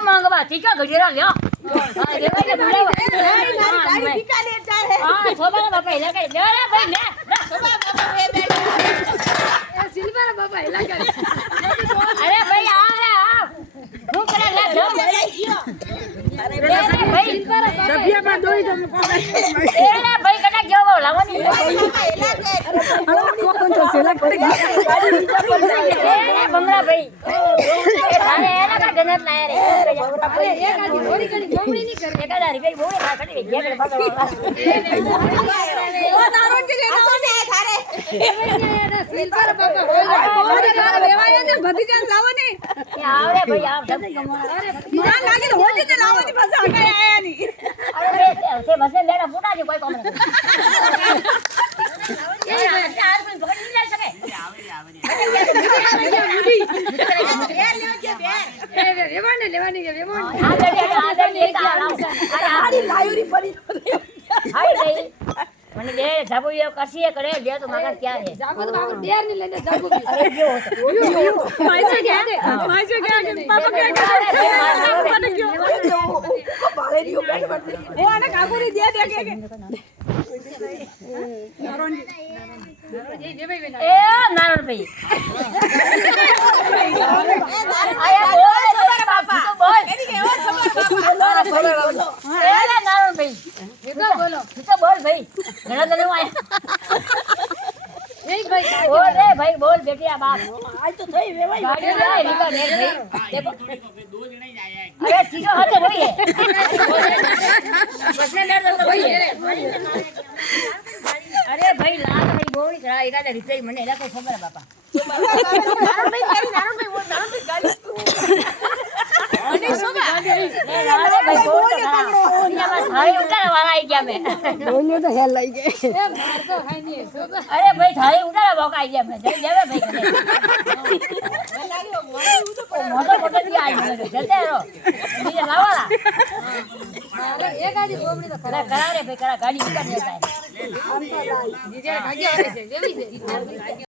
માંગવા ઠીકા ગજેરા લ્યો અરે ભાઈ આ હું કરે લે ભાઈ કટા કેવો લાવવાની બંગલા ભાઈ ગણત મને દે જાબુ એ કરસીએ કરે દે તો માગા ક્યાં હે જાબુ તો બાબુ ડેર ની લઈને જાબુ અરે કેવો હતો માઈસે ગયા કે પાપા કે મને કયો બાલે રીઓ બેઠ ઓ આને કાકુરી દે કે નારોજી દે ભાઈ એ નારોન ભાઈ આયા બોલ બાપા બોલ એની કે ઓ ખબર બાપા એ નારોન ભાઈ બોલો બોલ ભાઈ ઘણા તને આયા નહીં ભાઈ બોલ રે ભાઈ બોલ બેટી આ બાપ આજ તો થઈ વેવાઈ ગાડી લાય રીકા ને ભાઈ દેખો દો જણા જ આયા અરે ઠીકો હાથે હોય બસને લે તો ભાઈ અરે ભાઈ લાગ ભાઈ બોલ કરા એકાદા રીતે મને એલા કોઈ ખબર બાપા નારો ભાઈ ગાડી અને સોગા ભાઈ બોલ થાળી ઉતારવા વાળા આવી ગયા મે બોલ્યો તો હેલ લઈ ગઈ એ માર તો ખાઈ ની સોગા અરે ભાઈ થાળી ઉતારવા બોકા આવી ગયા મે જઈ જાવે ભાઈ કને લાગ્યો મોટો થી આવી ગયો જતે રો બીજે લાવાલા અરે એ ગાડી ગોમડી તો કરા રે ભાઈ કરા ગાડી ઉતાર દેતા બીજે ભાગ્ય આવે છે લેવી છે